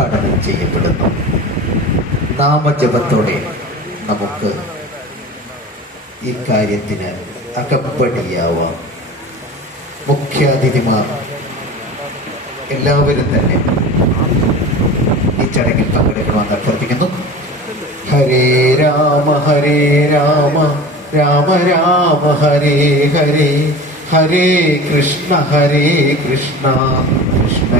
ഉദ്ഘാടനം ചെയ്യപ്പെടുന്നു. നാമജപത്തോടെ നമുക്ക് ഇക്കാര്യത്തിന് കാര്യത്തിന് അകപ്പടിയാവാം മുഖ്യാതിഥിമാർ എല്ലാവരും തന്നെ ഈ ചടങ്ങിൽ പങ്കെടുക്കണമെന്ന് അഭ്യർത്ഥിക്കുന്നു. ഹരേ രാമ ഹരേ രാമ രാമ രാമ ഹരേ ഹരേ ഹരേ കൃഷ്ണ ഹരേ കൃഷ്ണ കൃഷ്ണ.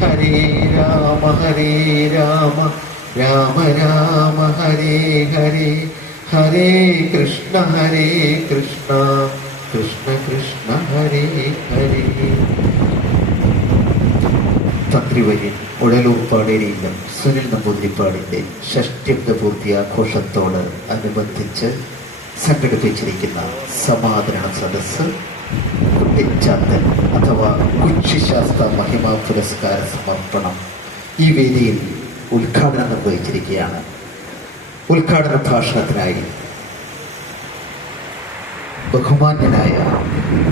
ഹരേ രാമ ഹരേ രാമ. രാമ രാമ ഹരേ ഹരേ. ഹരേ കൃഷ്ണ ഹരേ കൃഷ്ണ. കൃഷ്ണ കൃഷ്ണ ഹരേ ഹരേ. തന്ത്രിവര്യൻ ഉടലൂർ പാടേരിയിലും സുനിൽ നമ്പൂതിരിപ്പാടിന്റെ ഷഷ്ടിബ്ദ പൂർത്തി ആഘോഷത്തോട് അനുബന്ധിച്ച് സംഘടിപ്പിച്ചിരിക്കുന്ന സമാദരണ സദസ്സ് കുട്ടിച്ചാത്തൻ അഥവാ കുക്ഷിശാസ്ത്ര മഹിമാ പുരസ്കാര സമർപ്പണം ഈ വേദിയിൽ ഉദ്ഘാടനം നിർവഹിച്ചിരിക്കുകയാണ്. ഉദ്ഘാടന ഭാഷണത്തിനായി ബഹുമാന്യനായ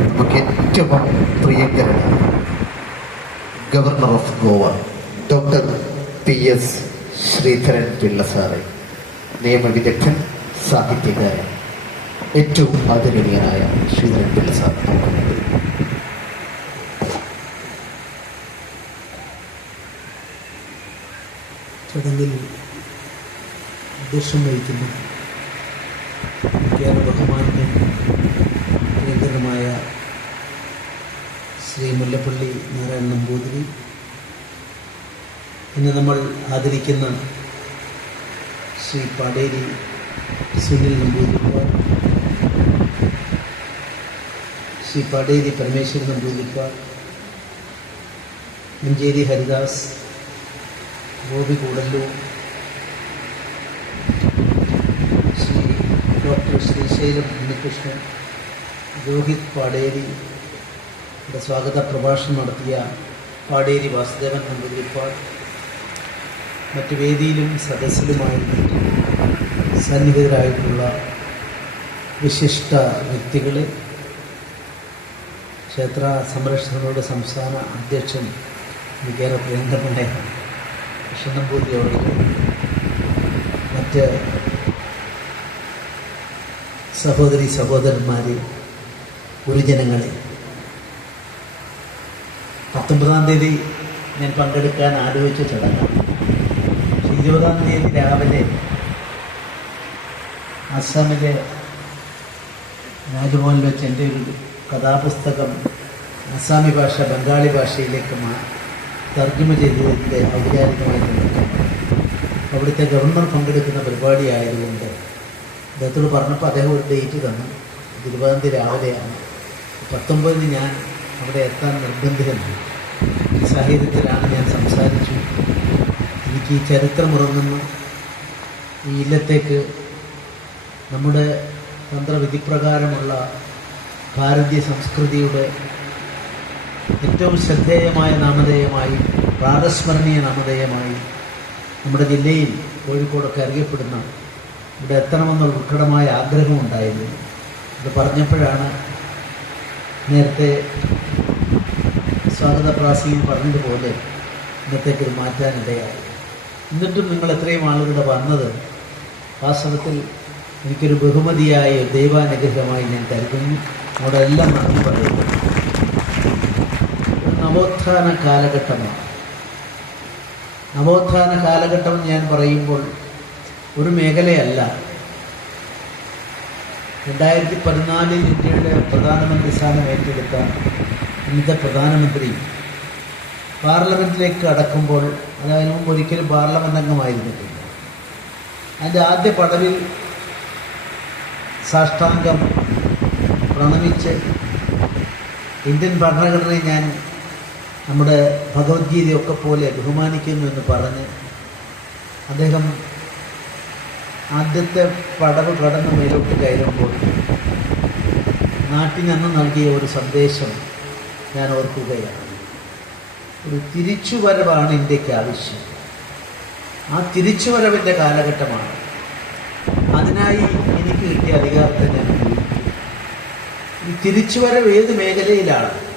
നമുക്ക് ഏറ്റവും പ്രിയങ്കരനായ governor of Goa doctor P S Sreedharan Pillai സാറെ നിയമവിദഗ്ധൻ സാഹിത്യകാരൻ ഏറ്റവും ആദരണീയനായ ശ്രീധരൻ പിള്ള സാർ. നമുക്ക് ചടങ്ങിൽ അധ്യക്ഷം വഹിക്കുന്ന കേരള ബഹുമാന്യൻ കേന്ദ്രമായ ശ്രീ മുല്ലപ്പള്ളി നാരായണ നമ്പൂതിരി. ഇന്ന് നമ്മൾ ആദരിക്കുന്ന ശ്രീ പാടേരി സുനിൽ നമ്പൂതിരിപ്പാട് ശ്രീ പാടേരി പരമേശ്വരൻ നമ്പൂതിരിപ്പാർ മഞ്ചേരി ഹരിദാസ് ഗോപി കൂടല്ലൂർ ശ്രീ ഡോക്ടർ ശ്രീശൈലം ഉണ്ണികൃഷ്ണൻ രോഹിത് പാടേരി സ്വാഗത പ്രഭാഷണം നടത്തിയ പാടേരി വാസുദേവൻ നമ്പൂതിരിപ്പാട് മറ്റ് വേദിയിലും സദസ്സിലുമായി സന്നിഹിതരായിട്ടുള്ള വിശിഷ്ട വ്യക്തികൾ ക്ഷേത്ര സംരക്ഷണങ്ങളുടെ സംസ്ഥാന അധ്യക്ഷൻ എനിക്കേറെ പ്രിയങ്കരനായ കൃഷ്ണനമ്പൂതി അവർക്ക് മറ്റ് സഹോദരി സഹോദരന്മാരെ ഗുരുജനങ്ങളെ പത്തൊമ്പതാം തീയതി ഞാൻ പങ്കെടുക്കാൻ ആലോചിച്ച ചടങ്ങാണ്. പക്ഷേ ഇരുപതാം തീയതി രാവിലെ അസ്സാമിലെ രാജ്ഭവനിൽ വെച്ച് എന്റെ ഒരു കഥാപുസ്തകം അസ്സാമി ഭാഷ ബംഗാളി ഭാഷയിലേക്ക് മാ തർജമ ചെയ്തതിന്റെ ഔപചാരികമായ അവിടുത്തെ ഗവർണർ പങ്കെടുക്കുന്ന പരിപാടി ആയതുകൊണ്ട് അദ്ദേഹത്തോട് പറഞ്ഞപ്പോൾ അദ്ദേഹം ഒരു ഡേറ്റ് തന്നു. തീയതി രാവിലെയാണ്. പത്തൊമ്പതിന് ഞാൻ അവിടെ എത്താൻ നിർബന്ധിതനാണ് ഈ സാഹചര്യത്തിലാണ് ഞാൻ സംസാരിച്ചു. എനിക്ക് ഈ ചരിത്രമുറങ്ങുന്നു ഈ ഇല്ലത്തേക്ക് നമ്മുടെ തന്ത്രവിധിപ്രകാരമുള്ള ഭാരതീയ സംസ്കൃതിയുടെ ഏറ്റവും ശ്രദ്ധേയമായ നാമധേയമായി പ്രാതസ്മരണീയ നാമധേയമായി നമ്മുടെ ജില്ലയിൽ കോഴിക്കോടൊക്കെ അറിയപ്പെടുന്ന ഇവിടെ എത്തണമെന്നുള്ള ഉത്കടമായ ആഗ്രഹമുണ്ടായിരുന്നു അത് പറഞ്ഞപ്പോഴാണ് നേരത്തെ സ്വാഗത പ്രാസിയിൽ പറഞ്ഞതുപോലെ ഇന്നത്തേക്ക് ഇത് മാറ്റാനിടയായി എന്നിട്ടും നിങ്ങൾ എത്രയും ആളുകളുടെ വന്നത് വാസ്തവത്തിൽ എനിക്കൊരു ബഹുമതിയായ ദൈവാനുഗ്രഹമായി ഞാൻ കരുതുന്നു. അവിടെ എല്ലാം നന്ദി പറയുന്നു. നവോത്ഥാന കാലഘട്ടമാണ് നവോത്ഥാന കാലഘട്ടം ഞാൻ പറയുമ്പോൾ ഒരു മേഖലയല്ല. രണ്ടായിരത്തി പതിനാലിൽ ഇന്ത്യയുടെ പ്രധാനമന്ത്രി സ്ഥാനം ഏറ്റെടുത്ത ഇന്നത്തെ പ്രധാനമന്ത്രി പാർലമെന്റിലേക്ക് കടക്കുമ്പോൾ അതിനു മുമ്പ് ഒരിക്കലും പാർലമെന്റ് അംഗമായിരുന്നിട്ടില്ല അതിന്റെ ആദ്യ പടവിൽ സാഷ്ടാംഗം പ്രണമിച്ച് ഇന്ത്യൻ ഭരണഘടനയെ ഞാൻ നമ്മുടെ ഭഗവത്ഗീതയൊക്കെ പോലെ ബഹുമാനിക്കുന്നു എന്ന് പറഞ്ഞ് അദ്ദേഹം ആദ്യത്തെ പടവ് കടന്ന് മേലോട്ട് കയറുമ്പോൾ നാട്ടിനന്ന് നൽകിയ ഒരു സന്ദേശം ഞാൻ ഓർക്കുകയാണ്. ഒരു തിരിച്ചുവരവാണ് ഇന്ത്യയ്ക്ക് ആവശ്യം. ആ തിരിച്ചുവരവിന്റെ കാലഘട്ടമാണ്. അതിനായി എനിക്ക് കിട്ടിയ അധികാരത്തെ ഞാൻ ഈ തിരിച്ചുവരവ് ഏത് മേഖലയിലാണ്?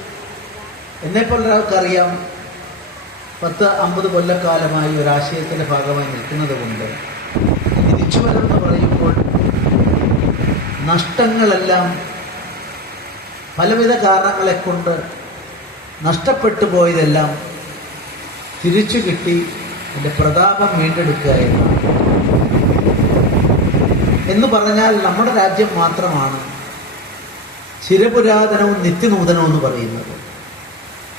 എന്നെപ്പോലെ ഒരാൾക്കറിയാം പത്ത് അമ്പത് കൊല്ലക്കാലമായി ഒരാശയത്തിന്റെ ഭാഗമായി നിൽക്കുന്നത് കൊണ്ട് തിരിച്ചുവരവെന്ന് പറയുമ്പോൾ നഷ്ടങ്ങളെല്ലാം പലവിധ കാരണങ്ങളെ കൊണ്ട് നഷ്ടപ്പെട്ടു പോയതെല്ലാം തിരിച്ചു കിട്ടി എന്റെ പ്രതാപം വീണ്ടെടുക്കുക എന്നാണ്. എന്ന് പറഞ്ഞാൽ നമ്മുടെ രാജ്യം മാത്രമാണ് ചിരപുരാതനവും നിത്യനൂതനവും എന്ന് പറയുന്നത്.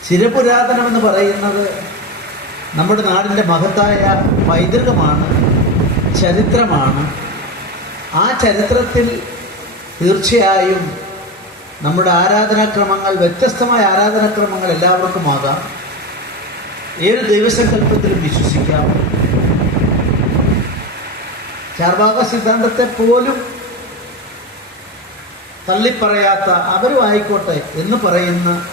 ചിരപുരാതനം എന്ന് പറയുന്നത് നമ്മുടെ നാടിന്റെ മഹത്തായ പൈതൃകമാണ് ചരിത്രമാണ്. ആ ചരിത്രത്തിൽ തീർച്ചയായും നമ്മുടെ ആരാധനാക്രമങ്ങൾ വ്യത്യസ്തമായ ആരാധനാക്രമങ്ങൾ എല്ലാവർക്കും ആകാം. ഏത് ദൈവസങ്കല്പത്തിലും വിശ്വസിക്കാം. ചാർവാക സിദ്ധാന്തത്തെ പോലും തള്ളിപ്പറയാത്ത അവരും ആയിക്കോട്ടെ എന്ന് പറയുന്ന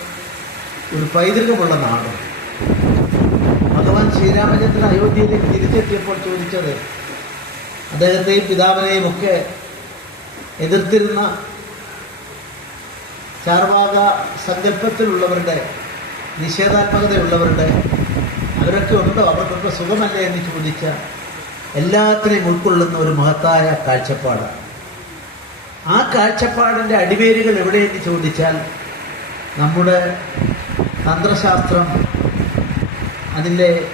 ഒരു പൈതൃകമുള്ള നാട്. ഭഗവാൻ ശ്രീരാമചന്ദ്രൻ അയോധ്യയിലേക്ക് തിരിച്ചെത്തിയപ്പോൾ ചോദിച്ചത് അദ്ദേഹത്തെയും പിതാവിനെയും ഒക്കെ എതിർത്തിരുന്ന ചാർവാക സങ്കല്പത്തിലുള്ളവരുടെ നിഷേധാത്മകതയുള്ളവരുടെ അവരൊക്കെ ഉണ്ടോ? അവർക്കൊക്കെ സുഖമല്ല എന്ന് ചോദിച്ച എല്ലാത്തിനെയും ഉൾക്കൊള്ളുന്ന ഒരു മഹത്തായ കാഴ്ചപ്പാടാണ് ആ കാഴ്ചപ്പാടിന്റെ അടിവേരുകൾ എവിടെയെന്ന് ചോദിച്ചാൽ നമ്മുടെ തന്ത്രശാസ്ത്രം അതിന്റെ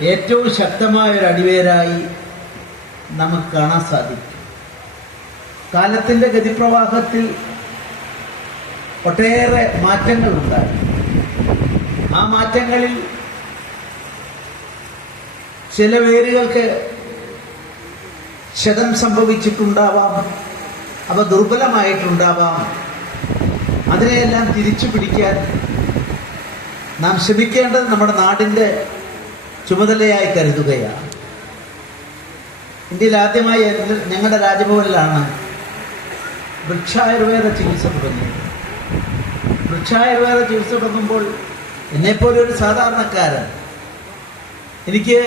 ഏറ്റവും ശക്തമായ ഒരു അടിവേരായി നമുക്ക് കാണാൻ സാധിക്കും. കാലത്തിന്റെ ഗതിപ്രവാഹത്തിൽ ഒട്ടേറെ മാറ്റങ്ങളുണ്ടായി. ആ മാറ്റങ്ങളിൽ ചില വേരുകൾക്ക് ക്ഷതം സംഭവിച്ചിട്ടുണ്ടാവാം അവ ദുർബലമായിട്ടുണ്ടാവാം. അതിനെയെല്ലാം തിരിച്ചു പിടിക്കാൻ നാം ശ്രമിക്കേണ്ടത് നമ്മുടെ നാടിന്റെ ചുമതലയായി കരുതുകയാണ്. ഇന്ത്യയിൽ ആദ്യമായി ഞങ്ങളുടെ രാജ്ഭവനിലാണ് വൃക്ഷായുർവേദ ചികിത്സ തുടങ്ങിയത് വൃക്ഷായുർവേദ ചികിത്സ തുടങ്ങുമ്പോൾ എന്നെപ്പോലെ ഒരു സാധാരണക്കാരൻ എനിക്ക്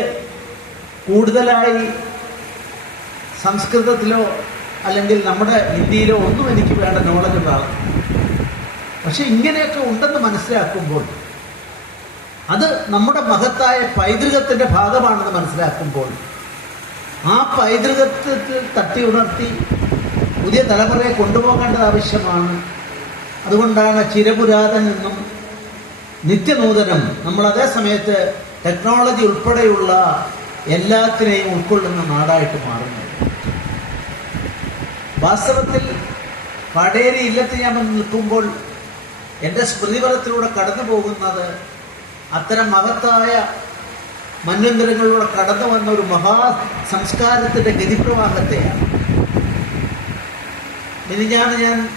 കൂടുതലായി സംസ്കൃതത്തിലോ അല്ലെങ്കിൽ നമ്മുടെ ഹിന്ദിയിലോ ഒന്നും എനിക്ക് വേണ്ട നോളജ് ഉണ്ടാകും പക്ഷെ ഇങ്ങനെയൊക്കെ ഉണ്ടെന്ന് മനസ്സിലാക്കുമ്പോൾ അത് നമ്മുടെ മഹത്തായ പൈതൃകത്തിന്റെ ഭാഗമാണെന്ന് മനസ്സിലാക്കുമ്പോൾ ആ പൈതൃകത്തിൽ തട്ടി ഉണർത്തി പുതിയ തലമുറയെ കൊണ്ടുപോകേണ്ടത് ആവശ്യമാണ്. അതുകൊണ്ടാണ് ചിരപുരാതൻ എന്നും നിത്യനൂതനം നമ്മൾ അതേ സമയത്ത് ടെക്നോളജി ഉൾപ്പെടെയുള്ള എല്ലാത്തിനെയും ഉൾക്കൊള്ളുന്ന നാടായിട്ട് മാറുന്നത്. വാസ്തവത്തിൽ പടേരി ഇല്ലത്ത് ഞാൻ നിൽക്കുമ്പോൾ എന്റെ സ്മൃതിപരത്തിലൂടെ കടന്നു പോകുന്നത് അത്തരം മഹത്തായ മന്വന്തരങ്ങളിലൂടെ കടന്നു വന്ന ഒരു മഹാ സംസ്കാരത്തിന്റെ ഗതിപ്രവാഹത്തെയാണ്. മിനിഞ്ഞാണ് ഞാൻ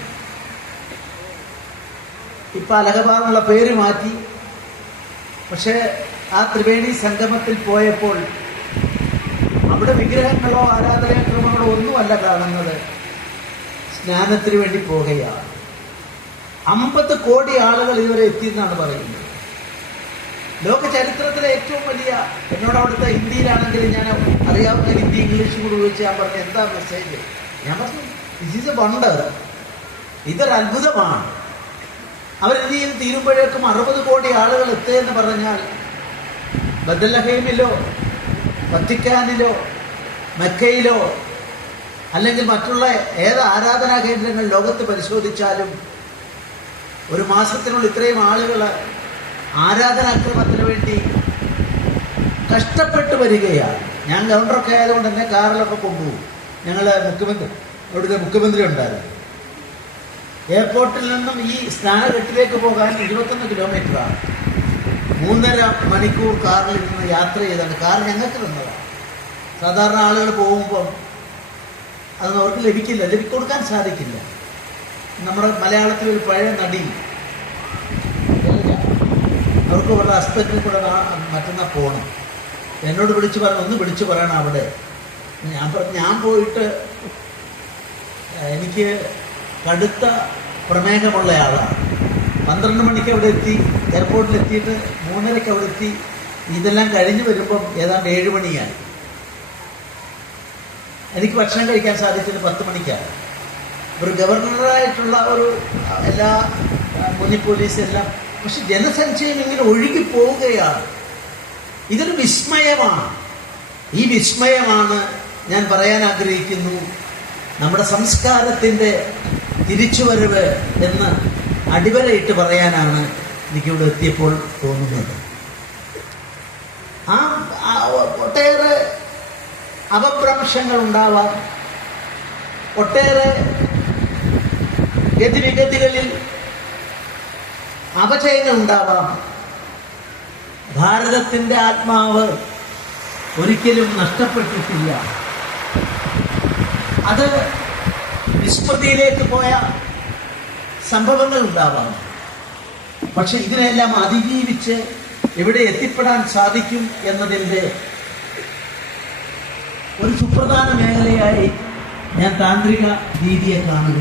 ഇപ്പം അലഹബാദ് പേര് മാറ്റി. പക്ഷേ ആ ത്രിവേണി സംഗമത്തിൽ പോയപ്പോൾ അവിടെ വിഗ്രഹങ്ങളോ ആരാധനാക്രമങ്ങളോ ഒന്നുമല്ല കാണുന്നത്. സ്നാനത്തിന് വേണ്ടി പോകുകയാണ് അമ്പത് കോടി ആളുകൾ ഇതുവരെ എത്തിയെന്നാണ് പറയുന്നത്. ലോക ചരിത്രത്തിലെ ഏറ്റവും വലിയ എന്നോട് അവിടുത്തെ ഹിന്ദിയിലാണെങ്കിൽ ഞാൻ അറിയാവുന്ന ഹിന്ദി ഇംഗ്ലീഷ് കൂടി ഉപയോഗിച്ച് ഞാൻ പറഞ്ഞു എന്താ മെസ്സേജ് ഞാൻ പറഞ്ഞു ദിസ് ഈസ് എ വണ്ടർ ഇതൊരു അത്ഭുതമാണ്. ഇന്ത്യയിൽ തീരുമ്പോഴേക്കും അറുപത് കോടി ആളുകൾ എത്തുകയെന്ന് പറഞ്ഞാൽ ബദല്ലഹൈമിലോ വത്തിക്കാനിലോ മക്കയിലോ അല്ലെങ്കിൽ മറ്റുള്ള ഏത് ആരാധനാ കേന്ദ്രങ്ങൾ ലോകത്ത് പരിശോധിച്ചാലും ഒരു മാസത്തിനുള്ളിൽ ഇത്രയും ആളുകൾ ആരാധനാക്രമത്തിന് വേണ്ടി കഷ്ടപ്പെട്ട് വരികയാണ്. ഞാൻ ഗവർണറൊക്കെ ആയതുകൊണ്ട് തന്നെ കാറിലൊക്കെ കൊണ്ടുപോകും. ഞങ്ങൾ മുഖ്യമന്ത്രി അവിടുത്തെ മുഖ്യമന്ത്രി ഉണ്ടായിരുന്നു. എയർപോർട്ടിൽ നിന്നും ഈ സ്നാനഘട്ടിലേക്ക് പോകാൻ ഇരുപത്തൊന്ന് കിലോമീറ്ററാണ്. മൂന്നര മണിക്കൂർ കാറിൽ നിന്ന് യാത്ര ചെയ്താണ് കാർ ഞങ്ങൾക്ക് തന്നതാണ്. സാധാരണ ആളുകൾ പോകുമ്പം അതൊന്നും അവർക്ക് ലഭിക്കില്ല ലഭിക്കൊടുക്കാൻ സാധിക്കില്ല. നമ്മുടെ മലയാളത്തിൽ ഒരു പഴയ നടി. അവർക്ക് ഇവരുടെ ഹസ്ബൻഡിൽ കൂടെ മറ്റന്നാൾ പോകണം എന്നോട് വിളിച്ചു പറയണം ഒന്ന് വിളിച്ചു പറയണം അവിടെ. ഞാൻ ഞാൻ പോയിട്ട് എനിക്ക് കടുത്ത പ്രമേഹമുള്ള ആളാണ് പന്ത്രണ്ട് മണിക്ക് അവിടെ എത്തി എയർപോർട്ടിൽ എത്തിയിട്ട് മൂന്നരയ്ക്ക് അവിടെ എത്തി. ഇതെല്ലാം കഴിഞ്ഞ് വരുമ്പം ഏതാണ്ട് ഏഴ് മണിയാണ് എനിക്ക് ഭക്ഷണം കഴിക്കാൻ സാധിച്ചത് പത്ത് മണിക്കാണ്. ഒരു ഗവർണറായിട്ടുള്ള ഒരു എല്ലാ മുനി പോലീസ് എല്ലാം പക്ഷെ ജനസഞ്ചയം ഇങ്ങനെ ഒഴുകി പോവുകയാണ്. ഇതൊരു വിസ്മയമാണ്. ഈ വിസ്മയമാണ് ഞാൻ പറയാൻ ആഗ്രഹിക്കുന്നു. നമ്മുടെ സംസ്കാരത്തിന്റെ തിരിച്ചുവരവ് എന്ന് അടിവരയിട്ട് പറയാനാണ് എനിക്കിവിടെ എത്തിയപ്പോൾ തോന്നുന്നത്. ആ ഒട്ടേറെ അപഭ്രംശങ്ങൾ ഉണ്ടാവാം. ഒട്ടേറെ ഗതിവിഗതികളിൽ അപചയങ്ങൾ ഉണ്ടാവാം ഭാരതത്തിന്റെ ആത്മാവ് ഒരിക്കലും നഷ്ടപ്പെട്ടിട്ടില്ല. അത് വിസ്മൃതിയിലേക്ക് പോയ സംഭവങ്ങൾ ഉണ്ടാവാം പക്ഷെ ഇതിനെല്ലാം അതിജീവിച്ച് എവിടെ എത്തിപ്പെടാൻ സാധിക്കും എന്നതിന്റെ ഒരു സുപ്രധാന മേഖലയായി ഞാൻ താന്ത്രിക രീതിയെ കാണുന്നു.